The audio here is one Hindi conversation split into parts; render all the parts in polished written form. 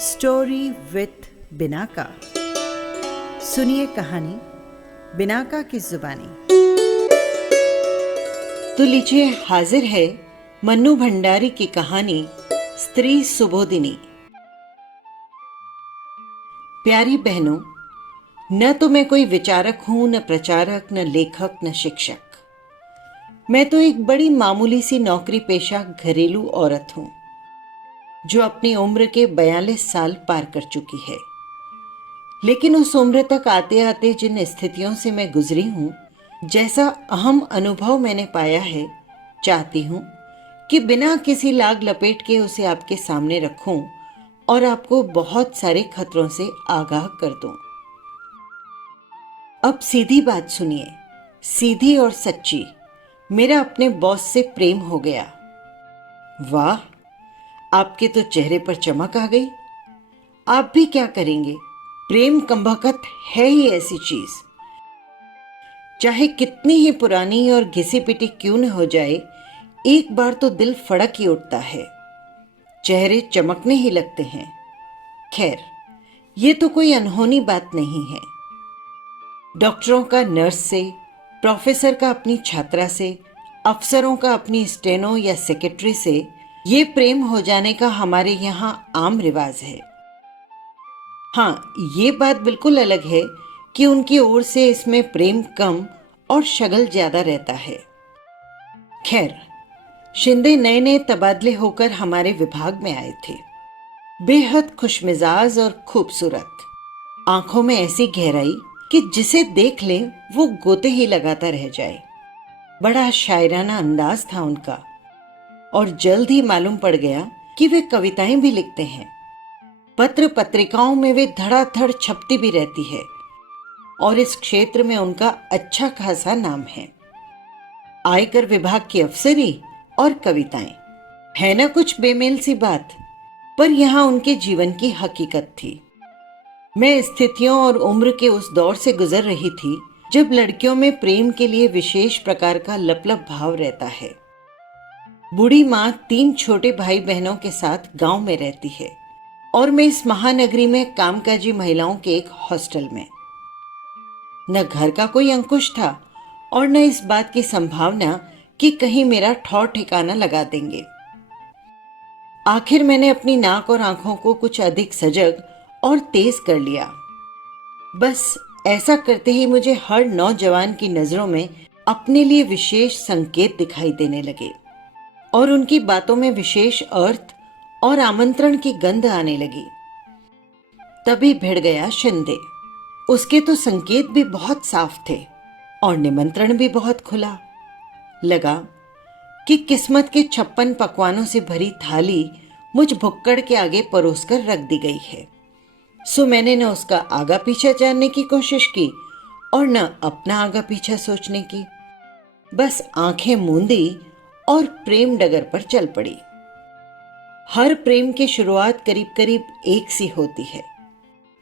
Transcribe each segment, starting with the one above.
Story with Binaca. सुनिए कहानी बिनाका की जुबानी। तो लीजिए, हाजिर है मन्नू भंडारी की कहानी स्त्री सुबोधिनी। प्यारी बहनों, न तो मैं कोई विचारक हूं, न प्रचारक, न लेखक, न शिक्षक। मैं तो एक बड़ी मामूली सी नौकरी पेशा घरेलू औरत हूं जो अपनी उम्र के 42 साल पार कर चुकी है। लेकिन उस उम्र तक आते आते जिन स्थितियों से मैं गुजरी हूं, जैसा अहम अनुभव मैंने पाया है, चाहती हूं कि बिना किसी लाग लपेट के उसे आपके सामने रखूं और आपको बहुत सारे खतरों से आगाह कर दूं। अब सीधी बात सुनिए, सीधी और सच्ची। मेरा अपने बॉस से प्रेम हो गया। वाह, आपके तो चेहरे पर चमक आ गई। आप भी क्या करेंगे, प्रेम कमबख्त है ही ऐसी चीज। चाहे कितनी ही पुरानी और घिसी पिटी क्यों न हो जाए, एक बार तो दिल फड़क ही उठता है, चेहरे चमकने ही लगते हैं। खैर, ये तो कोई अनहोनी बात नहीं है। डॉक्टरों का नर्स से, प्रोफेसर का अपनी छात्रा से, अफसरों का अपनी स्टेनो या सेक्रेटरी से, ये प्रेम हो जाने का हमारे यहाँ आम रिवाज है। हाँ, ये बात बिल्कुल अलग है कि उनकी ओर से इसमें प्रेम कम और शगल ज्यादा रहता है। खैर, शिंदे नए नए तबादले होकर हमारे विभाग में आए थे। बेहद खुशमिजाज और खूबसूरत, आंखों में ऐसी गहराई कि जिसे देख ले वो गोते ही लगाता रह जाए। बड़ा शायराना अंदाज था उनका, और जल्द ही मालूम पड़ गया कि वे कविताएं भी लिखते हैं। पत्र पत्रिकाओं में वे धड़ाधड़ छपती भी रहती है, और इस क्षेत्र में उनका अच्छा खासा नाम है। आयकर विभाग की अफसरी और कविताएं, है ना कुछ बेमेल सी बात, पर यहां उनके जीवन की हकीकत थी। मैं स्थितियों और उम्र के उस दौर से गुजर रही थी जब लड़कियों में प्रेम के लिए विशेष प्रकार का लपलप भाव रहता है। बूढ़ी माँ 3 छोटे भाई बहनों के साथ गांव में रहती है, और मैं इस महानगरी में कामकाजी महिलाओं के एक हॉस्टल में। न घर का कोई अंकुश था और न इस बात की संभावना कि कहीं मेरा ठौर ठिकाना लगा देंगे। आखिर मैंने अपनी नाक और आंखों को कुछ अधिक सजग और तेज कर लिया। बस ऐसा करते ही मुझे हर नौजवान की नजरों में अपने लिए विशेष संकेत दिखाई देने लगे, और उनकी बातों में विशेष अर्थ और आमंत्रण की गंध आने लगी। तभी भिड़ गया शिंदे। उसके तो संकेत भी बहुत साफ थे और निमंत्रण भी बहुत खुला। लगा कि किस्मत के 56 पकवानों से भरी थाली मुझ भुक्कड़ के आगे परोसकर रख दी गई है। सो मैंने न उसका आगा पीछा जानने की कोशिश की और न अपना आगा पीछा सोचने की। बस आंखें मूंदी और प्रेम डगर पर चल पड़ी। हर प्रेम की शुरुआत करीब करीब एक सी होती है।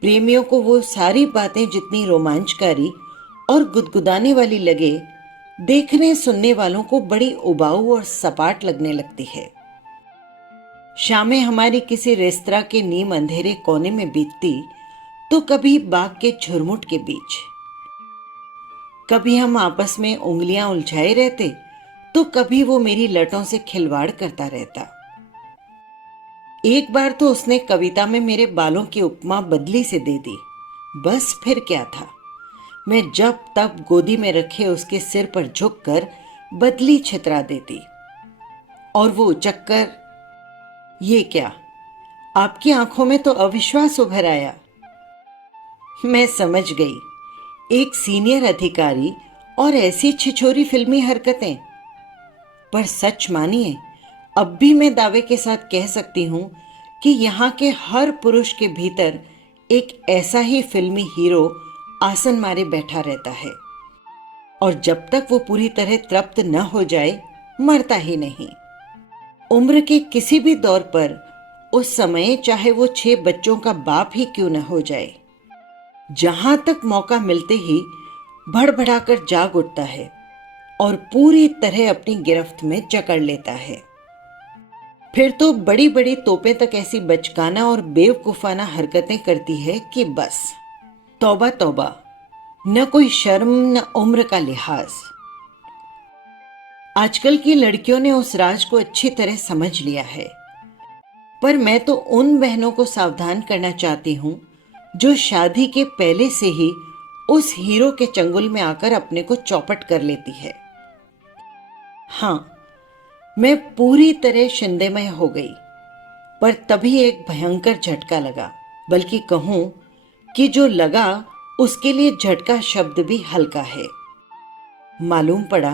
प्रेमियों को वो सारी बातें जितनी रोमांचकारी और गुदगुदाने वाली लगे, देखने सुनने वालों को बड़ी उबाऊ और सपाट लगने लगती है। शामें हमारी किसी रेस्तरा के नीम अंधेरे कोने में बीतती तो कभी बाग के झुरमुट के बीच, कभी हम आपस में उंगलियां उलझाए रहते, तो कभी वो मेरी लटों से खिलवाड़ करता रहता। एक बार तो उसने कविता में मेरे बालों की उपमा बदली से दे दी। बस फिर क्या था, मैं जब तब गोदी में रखे उसके सिर पर झुककर बदली छितरा देती, और वो उचक्कर, ये क्या, आपकी आंखों में तो अविश्वास उभर आया। मैं समझ गई, एक सीनियर अधिकारी और ऐसी छिछोरी फिल्मी हरकतें। पर सच मानिए, अब भी मैं दावे के साथ कह सकती हूं कि यहाँ के हर पुरुष के भीतर एक ऐसा ही फिल्मी हीरो आसन मारे बैठा रहता है, और जब तक वो पूरी तरह तृप्त न हो जाए, मरता ही नहीं। उम्र के किसी भी दौर पर, उस समय चाहे वो 6 बच्चों का बाप ही क्यों न हो जाए, जहां तक मौका मिलते ही भड़बड़ाकर जाग उठता है और पूरी तरह अपनी गिरफ्त में जकड़ लेता है। फिर तो बड़ी बड़ी तोपें तक ऐसी बचकाना और बेवकूफाना हरकतें करती है कि बस। तौबा तौबा, न कोई शर्म न उम्र का लिहाज। आजकल की लड़कियों ने उस राज को अच्छी तरह समझ लिया है, पर मैं तो उन बहनों को सावधान करना चाहती हूं जो शादी के पहले से ही उस हीरो के चंगुल में आकर अपने को चौपट कर लेती है। हाँ, मैं पूरी तरह शिंदेमय हो गई, पर तभी एक भयंकर झटका लगा, बल्कि कहूं कि जो लगा उसके लिए झटका शब्द भी हल्का है। मालूम पड़ा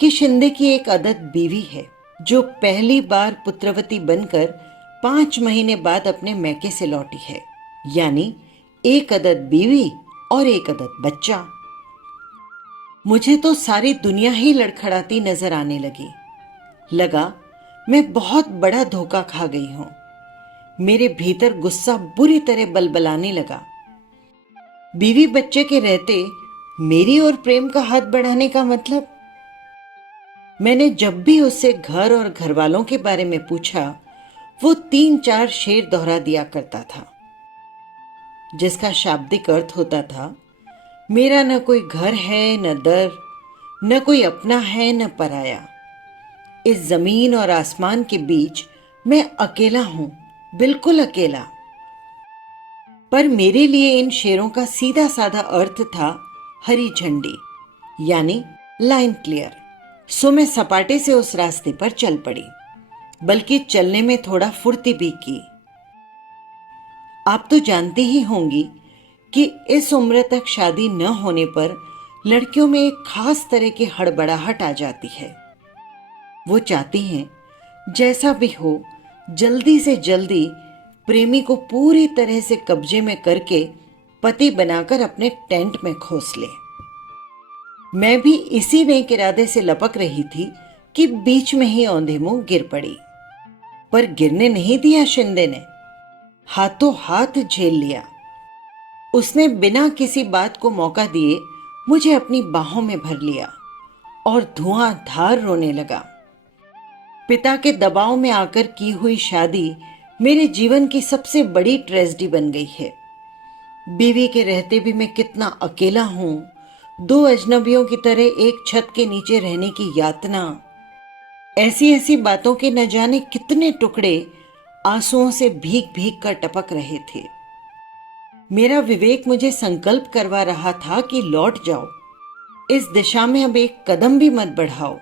कि शिंदे की एक अदद बीवी है जो पहली बार पुत्रवती बनकर 5 महीने बाद अपने मैके से लौटी है, यानी एक अदद बीवी और एक अदद बच्चा। मुझे तो सारी दुनिया ही लड़खड़ाती नजर आने लगी। लगा मैं बहुत बड़ा धोखा खा गई हूं। मेरे भीतर गुस्सा बुरी तरह बलबलाने लगा। बीवी बच्चे के रहते मेरी और प्रेम का हाथ बढ़ाने का मतलब? मैंने जब भी उससे घर और घर वालों के बारे में पूछा, वो 3-4 शेर दोहरा दिया करता था, जिसका शाब्दिक अर्थ होता था, मेरा न कोई घर है न दर, न कोई अपना है न पराया। इस जमीन और आसमान के बीच मैं अकेला हूं, बिल्कुल अकेला। पर मेरे लिए इन शेरों का सीधा साधा अर्थ था हरी झंडी, यानी लाइन क्लियर। सो मैं सपाटे से उस रास्ते पर चल पड़ी, बल्कि चलने में थोड़ा फुर्ती भी की। आप तो जानती ही होंगी कि इस उम्र तक शादी न होने पर लड़कियों में एक खास तरह की हड़बड़ाहट आ जाती है। वो चाहती हैं जैसा भी हो, जल्दी से जल्दी प्रेमी को पूरी तरह से कब्जे में करके पति बनाकर अपने टेंट में खोस ले। मैं भी इसी नेक इरादे से लपक रही थी कि बीच में ही औंधे मुंह गिर पड़ी। पर गिरने नहीं दिया शिंदे ने, हाथों हाथ झेल लिया। उसने बिना किसी बात को मौका दिए मुझे अपनी बाहों में भर लिया और धुआंधार रोने लगा। पिता के दबाव में आकर की हुई शादी मेरे जीवन की सबसे बड़ी ट्रेजेडी बन गई है। बीवी के रहते भी मैं कितना अकेला हूं, 2 अजनबियों की तरह एक छत के नीचे रहने की यातना। ऐसी ऐसी बातों के न जाने कितने टुकड़े आंसुओं से भीग भीग कर टपक रहे थे। मेरा विवेक मुझे संकल्प करवा रहा था कि लौट जाओ, इस दिशा में अब एक कदम भी मत बढ़ाओ।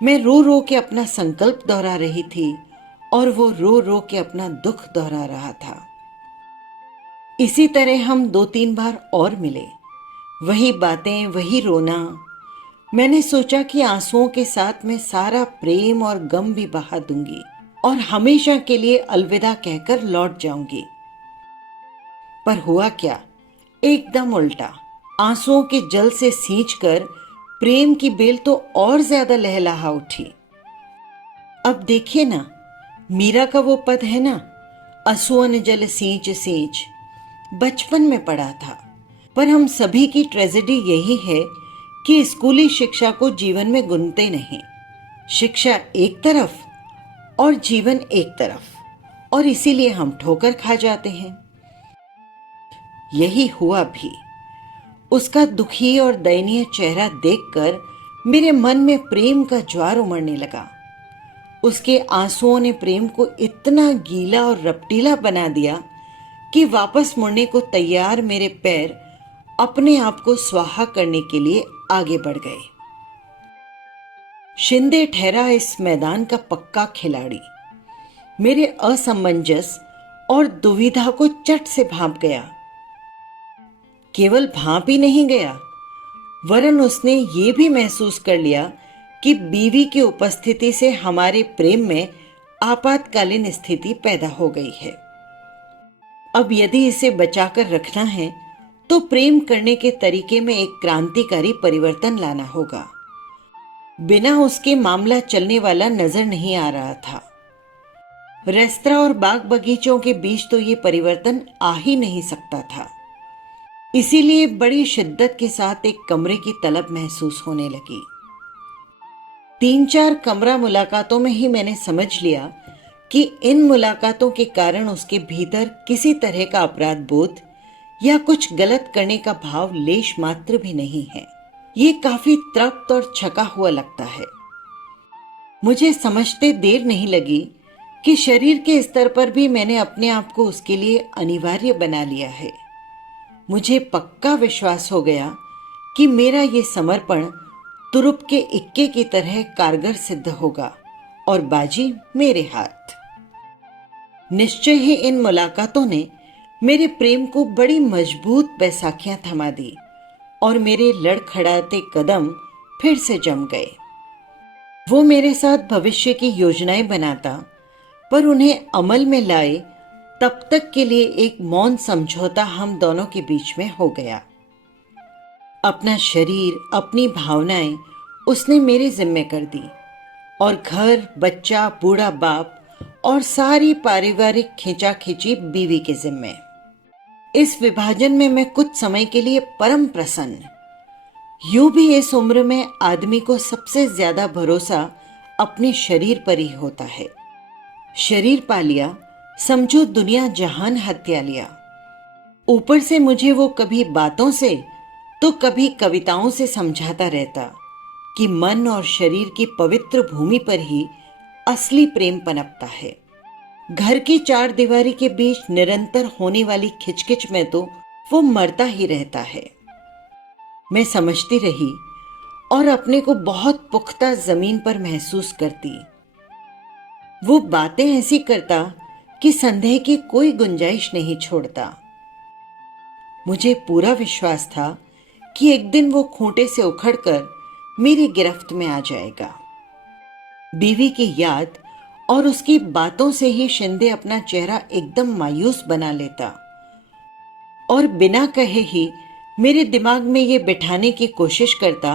मैं रो रो के अपना संकल्प दोहरा रही थी और वो रो रो के अपना दुख दोहरा रहा था। इसी तरह हम 2-3 बार और मिले, वही बातें, वही रोना। मैंने सोचा कि आंसुओं के साथ मैं सारा प्रेम और गम भी बहा दूंगी और हमेशा के लिए अलविदा कहकर लौट जाऊंगी। पर हुआ क्या, एकदम उल्टा। आंसुओं के जल से सींचकर प्रेम की बेल तो और ज्यादा लहलहा उठी। अब देखिए ना, मीरा का वो पद है ना, असुअन जल सींच सींच, बचपन में पढ़ा था। पर हम सभी की ट्रेजेडी यही है कि स्कूली शिक्षा को जीवन में गुनते नहीं। शिक्षा एक तरफ और जीवन एक तरफ, और इसीलिए हम ठोकर खा जाते हैं। यही हुआ भी। उसका दुखी और दयनीय चेहरा देखकर मेरे मन में प्रेम का ज्वार उमड़ने लगा। उसके आंसुओं ने प्रेम को इतना गीला और रपटीला बना दिया कि वापस मुड़ने को तैयार मेरे पैर अपने आप को स्वाहा करने के लिए आगे बढ़ गए। शिंदे ठहरा इस मैदान का पक्का खिलाड़ी। मेरे असमंजस और दुविधा को चट से भांप गया। केवल भांप ही नहीं गया, वरन उसने ये भी महसूस कर लिया कि बीवी की उपस्थिति से हमारे प्रेम में आपातकालीन स्थिति पैदा हो गई है। अब यदि इसे बचाकर रखना है तो प्रेम करने के तरीके में एक क्रांतिकारी परिवर्तन लाना होगा। बिना उसके मामला चलने वाला नजर नहीं आ रहा था। रेस्तरां और बाग बगीचों के बीच तो ये परिवर्तन आ ही नहीं सकता था। इसीलिए बड़ी शिद्दत के साथ एक कमरे की तलब महसूस होने लगी। 3-4 कमरा मुलाकातों में ही मैंने समझ लिया कि इन मुलाकातों के कारण उसके भीतर किसी तरह का अपराध बोध या कुछ गलत करने का भाव लेश मात्र भी नहीं है। ये काफी तृप्त और छका हुआ लगता है। मुझे समझते देर नहीं लगी कि शरीर के स्तर पर भी मैंने अपने आप को उसके लिए अनिवार्य बना लिया है। मुझे पक्का विश्वास हो गया कि मेरा ये समर्पण तुरुप के इक्के की तरह कारगर सिद्ध होगा और बाजी मेरे हाथ। निश्चय ही इन मुलाकातों ने मेरे प्रेम को बड़ी मजबूत बैसाखियां थमा दी और मेरे लड़खड़ाते कदम फिर से जम गए। वो मेरे साथ भविष्य की योजनाएं बनाता, पर उन्हें अमल में लाए तब तक के लिए एक मौन समझौता हम दोनों के बीच में हो गया। अपना शरीर, अपनी भावनाएं उसने मेरे जिम्मे कर दी और घर, बच्चा, बूढ़ा बाप और सारी पारिवारिक खींचाखींची बीवी के जिम्मे। इस विभाजन में मैं कुछ समय के लिए परम प्रसन्न। यूं भी इस उम्र में आदमी को सबसे ज्यादा भरोसा अपने शरीर पर ही होता है। शरीर पा लिया, समझो दुनिया जहान हत्या लिया। ऊपर से मुझे वो कभी बातों से तो कभी कविताओं से समझाता रहता कि मन और शरीर की पवित्र भूमि पर ही असली प्रेम पनपता है। घर की 4 दीवारी के बीच निरंतर होने वाली खिचखिच में तो वो मरता ही रहता है। मैं समझती रही और अपने को बहुत पुख्ता जमीन पर महसूस करती। वो बातें ऐसी करता कि संदेह की कोई गुंजाइश नहीं छोड़ता। मुझे पूरा विश्वास था कि एक दिन वो खूंटे से उखड़कर मेरी गिरफ्त में आ जाएगा। बीवी की याद और उसकी बातों से ही शिंदे अपना चेहरा एकदम मायूस बना लेता और बिना कहे ही मेरे दिमाग में ये बिठाने की कोशिश करता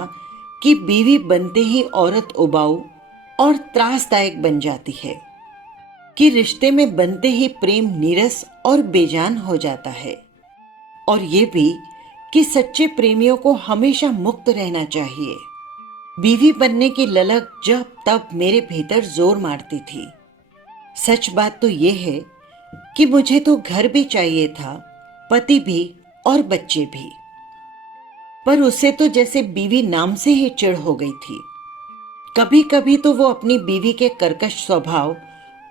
कि बीवी बनते ही औरत उबाऊ और त्रासदायक बन जाती है, कि रिश्ते में बनते ही प्रेम नीरस और बेजान हो जाता है, और ये भी कि सच्चे प्रेमियों को हमेशा मुक्त रहना चाहिए। बीवी बनने की ललक जब तब मेरे भीतर जोर मारती थी। सच बात तो ये है कि मुझे तो घर भी चाहिए था, पति भी और बच्चे भी, पर उसे तो जैसे बीवी नाम से ही चिढ़ हो गई थी। कभी कभी तो वो अपनी बीवी के कर्कश स्वभाव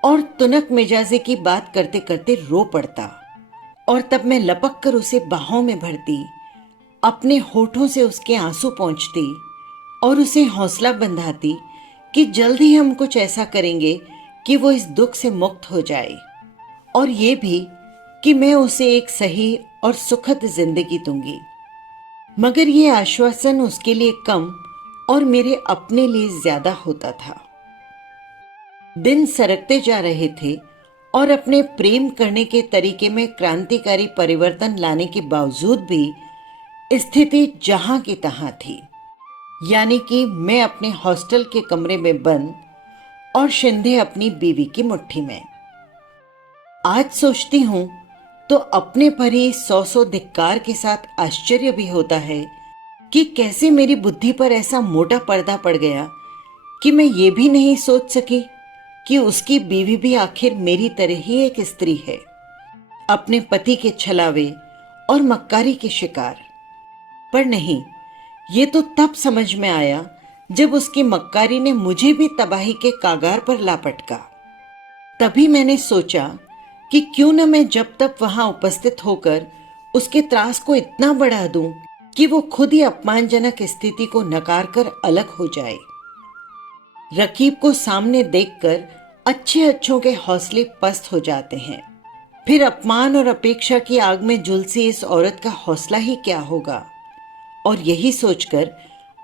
और तुनक मिजाजी की बात करते करते रो पड़ता और तब मैं लपक कर उसे बाहों में भरती, अपने होठों से उसके आंसू पोंछती और उसे हौसला बंधाती कि जल्द ही हम कुछ ऐसा करेंगे कि वो इस दुख से मुक्त हो जाए, और ये भी कि मैं उसे एक सही और सुखद जिंदगी दूंगी। मगर ये आश्वासन उसके लिए कम और मेरे अपने लिए ज्यादा होता था। दिन सरकते जा रहे थे और अपने प्रेम करने के तरीके में क्रांतिकारी परिवर्तन लाने के बावजूद भी स्थिति जहां की तहां थी। यानी कि मैं अपने हॉस्टल के कमरे में बंद और शिंदे अपनी बीवी की मुट्ठी में। आज सोचती हूं तो अपने पर ही 100 धिक्कार के साथ आश्चर्य भी होता है कि कैसे मेरी बुद्धि पर ऐसा मोटा पर्दा पड़ गया कि मैं ये भी नहीं सोच सकी कि उसकी बीवी भी आखिर मेरी तरह ही एक स्त्री है, अपने पति के छलावे और मक्कारी के शिकार। पर नहीं, ये तो तब समझ में आया जब उसकी मक्कारी ने मुझे भी तबाही के कागार पर ला पटका। तभी मैंने सोचा कि क्यों न मैं जब तक वहां उपस्थित होकर उसके त्रास को इतना बढ़ा दूं कि वो खुद ही अपमानजनक स्थिति को नकार कर अलग हो जाए। रकीब को सामने देखकर अच्छे अच्छों के हौसले पस्त हो जाते हैं, फिर अपमान और अपेक्षा की आग में झुलसी इस औरत का हौसला ही क्या होगा। और यही सोचकर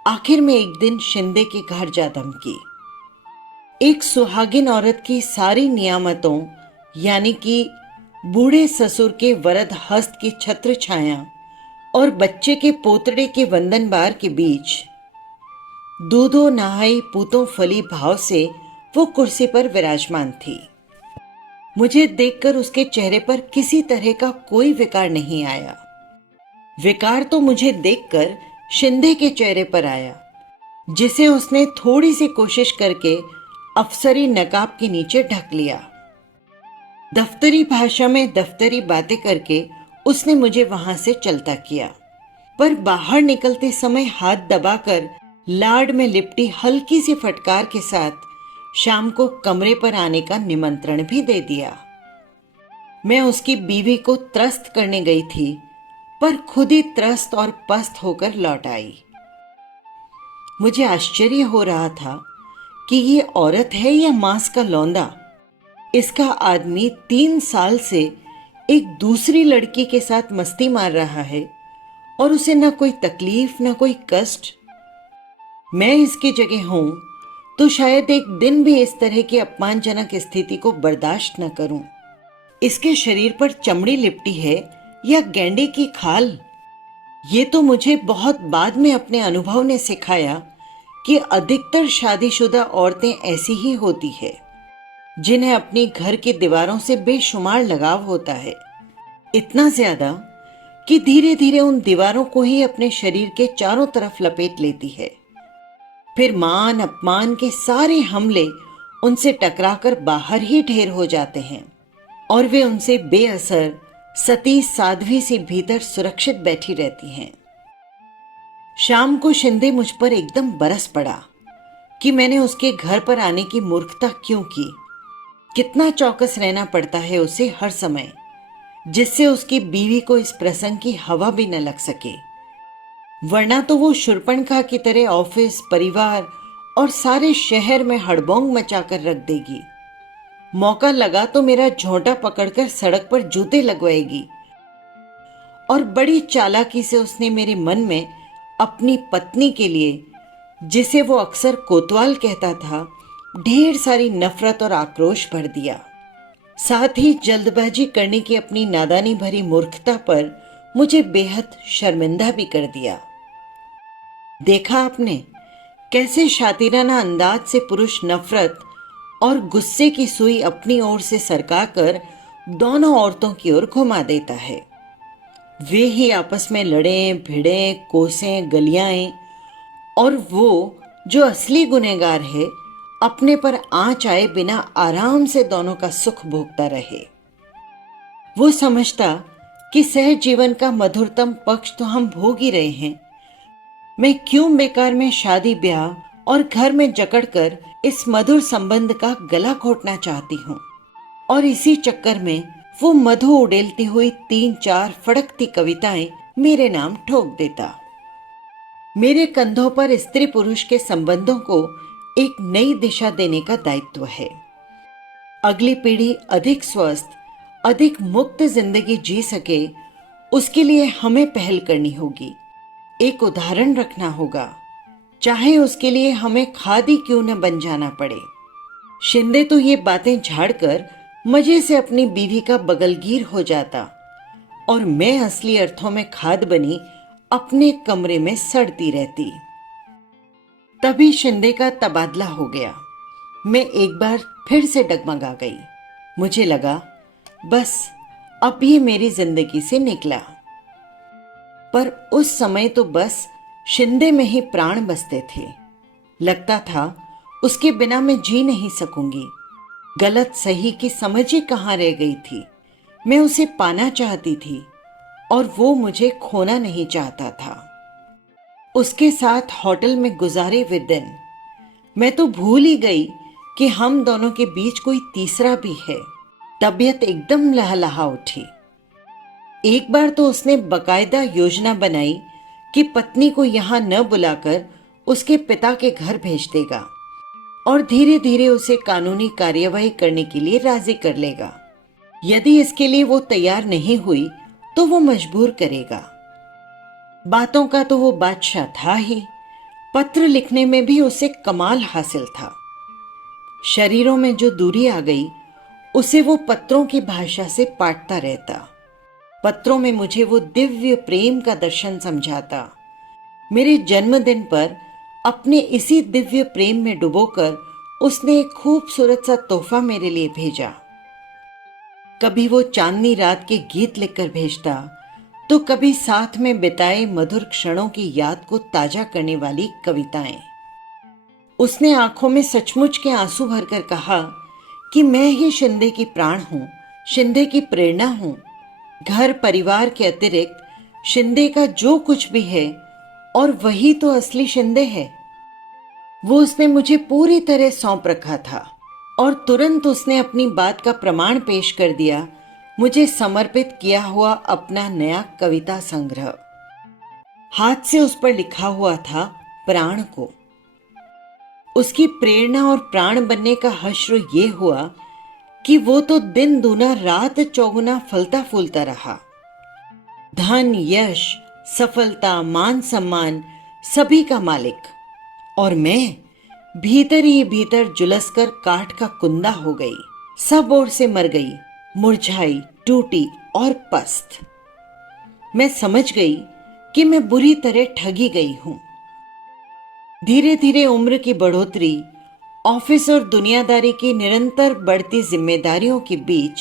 आखिर में एक दिन शिंदे के घर जा धमकी। एक सुहागिन औरत की सारी नियामतों, यानी कि बूढ़े ससुर के वरद हस्त की छत्र छाया और बच्चे के पोतड़े के वंदन बार के बीच दूधो नहाई पूतों फली भाव से वो कुर्सी पर विराजमान थी। मुझे देखकर उसके चेहरे पर किसी तरह का कोई विकार नहीं आया। विकार तो मुझे देखकर शिंदे के चेहरे पर आया, जिसे उसने थोड़ी सी कोशिश करके अफसरी नकाब के नीचे ढक लिया। दफ्तरी भाषा में दफ्तरी बातें करके उसने मुझे वहां से चलता किया, पर बाहर निकलते समय हाथ दबाकर लाड में लिपटी हल्की सी फटकार के साथ शाम को कमरे पर आने का निमंत्रण भी दे दिया। मैं उसकी बीवी को त्रस्त करने गई थी, पर खुद ही त्रस्त और पस्त होकर लौट आई। मुझे आश्चर्य हो रहा था कि ये औरत है या मांस का लौंदा। इसका आदमी 3 साल से एक दूसरी लड़की के साथ मस्ती मार रहा है और उसे न कोई तकलीफ न कोई कष्ट। मैं इसकी जगह हूं तो शायद एक दिन भी इस तरह की अपमानजनक स्थिति को बर्दाश्त न करूं। इसके शरीर पर चमड़ी लिपटी है या गेंडे की खाल? ये तो मुझे बहुत बाद में अपने अनुभव ने सिखाया कि अधिकतर शादीशुदा औरतें ऐसी ही होती है, जिन्हें अपनी घर की दीवारों से बेशुमार लगाव होता है। इतना ज्यादा कि धीरे धीरे उन दीवारों को ही अपने शरीर के चारों तरफ लपेट लेती है। फिर मान अपमान के सारे हमले उनसे टकराकर बाहर ही ढेर हो जाते हैं और वे उनसे बेअसर सती साध्वी सी भीतर सुरक्षित बैठी रहती हैं। शाम को शिंदे मुझ पर एकदम बरस पड़ा कि मैंने उसके घर पर आने की मूर्खता क्यों की। कितना चौकस रहना पड़ता है उसे हर समय, जिससे उसकी बीवी को इस प्रसंग की हवा भी न लग सके, वरना तो वो शूर्पणखा की तरह ऑफिस, परिवार और सारे शहर में हड़बोंग मचाकर रख देगी। मौका लगा तो मेरा झोंटा पकड़कर सड़क पर जूते लगवाएगी। और बड़ी चालाकी से उसने मेरे मन में अपनी पत्नी के लिए, जिसे वो अक्सर कोतवाल कहता था, ढेर सारी नफरत और आक्रोश भर दिया। साथ ही जल्दबाजी करने की अपनी नादानी भरी मूर्खता पर मुझे बेहद शर्मिंदा भी कर दिया। देखा आपने कैसे शातिराना अंदाज से पुरुष नफरत और गुस्से की सुई अपनी ओर से सरकाकर दोनों औरतों की ओर घुमा देता है। वे ही आपस में लड़ें, भिड़ें, कोसें, गलियाएं, और वो जो असली गुनहगार है अपने पर आंच आए बिना आराम से दोनों का सुख भोगता रहे। वो समझता कि सहज जीवन का मधुरतम पक्ष तो हम भोग ही रहे हैं। मैं क्यों बेकार में शादी ब्याह और घर में जकड़कर इस मधुर संबंध का गला घोटना चाहती हूँ। और इसी चक्कर में वो मधु उड़ेलती हुई 3-4 फड़कती कविताएं मेरे नाम ठोक देता। मेरे कंधों पर स्त्री पुरुष के संबंधों को एक नई दिशा देने का दायित्व है। अगली पीढ़ी अधिक स्वस्थ, अधिक मुक्त जिंदगी जी सके, उसके लिए हमें पहल करनी होगी, एक उदाहरण रखना होगा, चाहे उसके लिए हमें खादी क्यों न बन जाना पड़े। शिंदे तो ये बातें झाड़कर मजे से अपनी बीवी का बगलगीर हो जाता और मैं असली अर्थों में खाद बनी अपने कमरे में सड़ती रहती। तभी शिंदे का तबादला हो गया। मैं एक बार फिर से डगमगा गई। मुझे लगा बस अब ये मेरी जिंदगी से निकला। पर उस समय तो बस शिंदे में ही प्राण बसते थे। लगता था उसके बिना मैं जी नहीं सकूंगी। गलत सही की समझ ही कहाँ रह गई थी। मैं उसे पाना चाहती थी और वो मुझे खोना नहीं चाहता था। उसके साथ होटल में गुजारे वे दिन मैं तो भूल ही गई कि हम दोनों के बीच कोई तीसरा भी है। तबीयत एकदम लहलहा उठी। एक बार तो उसने बकायदा योजना बनाई कि पत्नी को यहां न बुलाकर उसके पिता के घर भेज देगा और धीरे धीरे उसे कानूनी कार्यवाही करने के लिए राजी कर लेगा। यदि इसके लिए वो तैयार नहीं हुई तो वो मजबूर करेगा। बातों का तो वो बादशाह था ही। पत्र लिखने में भी उसे कमाल हासिल था। शरीरों में जो दूरी आ गई उसे वो पत्रों की भाषा से पाटता रहता। पत्रों में मुझे वो दिव्य प्रेम का दर्शन समझाता। मेरे जन्मदिन पर अपने इसी दिव्य प्रेम में डुबोकर उसने एक खूबसूरत सा तोहफा मेरे लिए भेजा। कभी वो चांदनी रात के गीत लिखकर भेजता तो कभी साथ में बिताए मधुर क्षणों की याद को ताजा करने वाली कविताएं। उसने आंखों में सचमुच के आंसू भरकर कहा कि मैं ही शिंदे की प्राण हूं, शिंदे की प्रेरणा हूं। घर परिवार के अतिरिक्त शिंदे का जो कुछ भी है, और वही तो असली शिंदे है। वो उसने मुझे पूरी तरह सौंप रखा था और तुरंत उसने अपनी बात का प्रमाण पेश कर दिया, मुझे समर्पित किया हुआ अपना नया कविता संग्रह। हाथ से उस पर लिखा हुआ था प्राण को। उसकी प्रेरणा और प्राण बनने का हश्र ये हुआ कि वो तो दिन दूना रात चौगुना फलता फूलता रहा। धन, यश, सफलता, मान सम्मान सभी का मालिक, और मैं भीतर ही भीतर जुलसकर काठ का कुंदा हो गई, सब ओर से मर गई, मुरझाई, टूटी और पस्त। मैं समझ गई कि मैं बुरी तरह ठगी गई हूं। धीरे धीरे उम्र की बढ़ोतरी, ऑफिस और दुनियादारी की निरंतर बढ़ती जिम्मेदारियों के बीच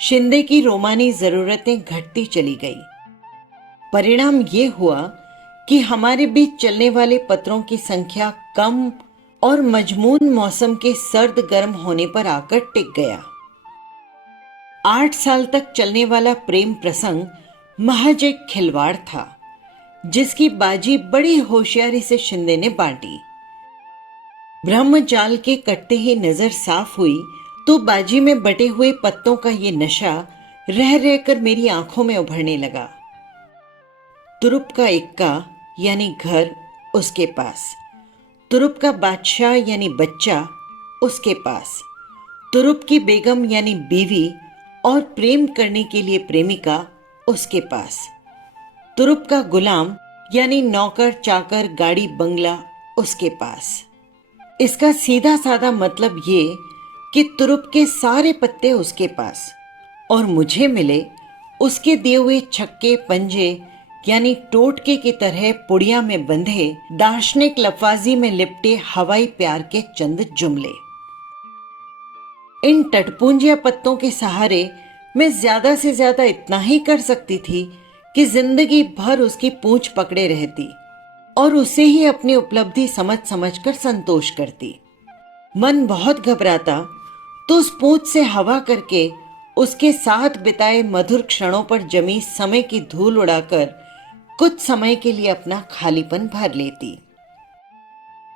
शिंदे की रोमानी जरूरतें घटती चली गई। परिणाम ये हुआ कि हमारे बीच चलने वाले पत्रों की संख्या कम और मजमून मौसम के सर्द गर्म होने पर आकर टिक गया। 8 साल तक चलने वाला प्रेम प्रसंग महज एक खिलवाड़ था, जिसकी बाजी बड़ी होशियारी से शिंदे ने बांटी। ब्रह्मजाल के कटते ही नजर साफ हुई तो बाजी में बटे हुए पत्तों का ये नशा रह रहकर मेरी आंखों में उभरने लगा। तुरुप का इक्का यानी घर उसके पास, तुरुप का बादशाह यानी बच्चा उसके पास, तुरुप की बेगम यानी बीवी और प्रेम करने के लिए प्रेमिका उसके पास, तुरुप का गुलाम यानी नौकर चाकर गाड़ी बंगला उसके पास। इसका सीधा साधा मतलब ये कि तुरुप के सारे पत्ते उसके पास, और मुझे मिले उसके दिए हुए छक्के पंजे यानी टोटके की तरह पुड़िया में बंधे दार्शनिक लफाजी में लिपटे हवाई प्यार के चंद जुमले। इन टटपुंजिया पत्तों के सहारे मैं ज्यादा से ज्यादा इतना ही कर सकती थी कि जिंदगी भर उसकी पूंछ पकड़े रहती और उसे ही अपनी उपलब्धि समझ समझकर संतोष करती। मन बहुत घबराता तो उस पूंछ से हवा करके उसके साथ बिताए मधुर क्षणों पर जमी समय की धूल उड़ाकर कुछ समय के लिए अपना खालीपन भर लेती।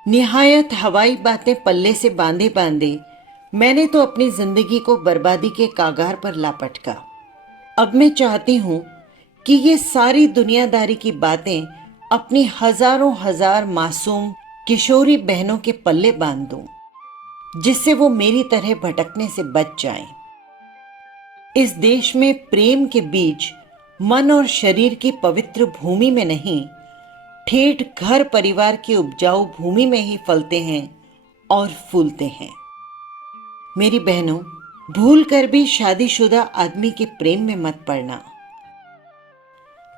निहायत हवाई बातें पल्ले से बांधे बांधे मैंने तो अपनी जिंदगी को बर्बादी के कागार पर ला पटका। अब मैं चाहती हूं कि ये सारी दुनियादारी की बातें अपनी हजारों हजार मासूम किशोरी बहनों के पल्ले बांध दूं, जिससे वो मेरी तरह भटकने से बच जाएं। इस देश में प्रेम के बीज मन और शरीर की पवित्र भूमि में नहीं, ठेठ घर परिवार की उपजाऊ भूमि में ही फलते हैं और फूलते हैं। मेरी बहनों, भूल कर भी शादीशुदा आदमी के प्रेम में मत पड़ना।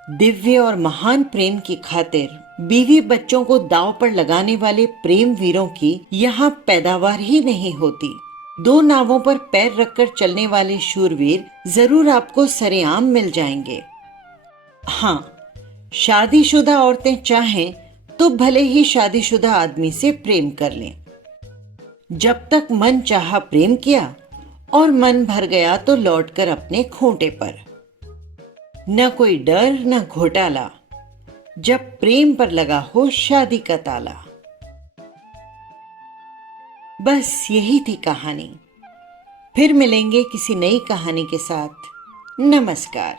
दिव्य और महान प्रेम की खातिर बीवी बच्चों को दांव पर लगाने वाले प्रेम वीरों की यहाँ पैदावार ही नहीं होती। 2 नावों पर पैर रखकर चलने वाले शूरवीर जरूर आपको सरेआम मिल जाएंगे। हाँ, शादीशुदा औरतें चाहें तो भले ही शादीशुदा आदमी से प्रेम कर लें। जब तक मन चाहा प्रेम किया और मन भर गया तो लौटकर अपने खूंटे पर। न कोई डर न घोटाला, जब प्रेम पर लगा हो शादी का ताला। बस यही थी कहानी। फिर मिलेंगे किसी नई कहानी के साथ। नमस्कार।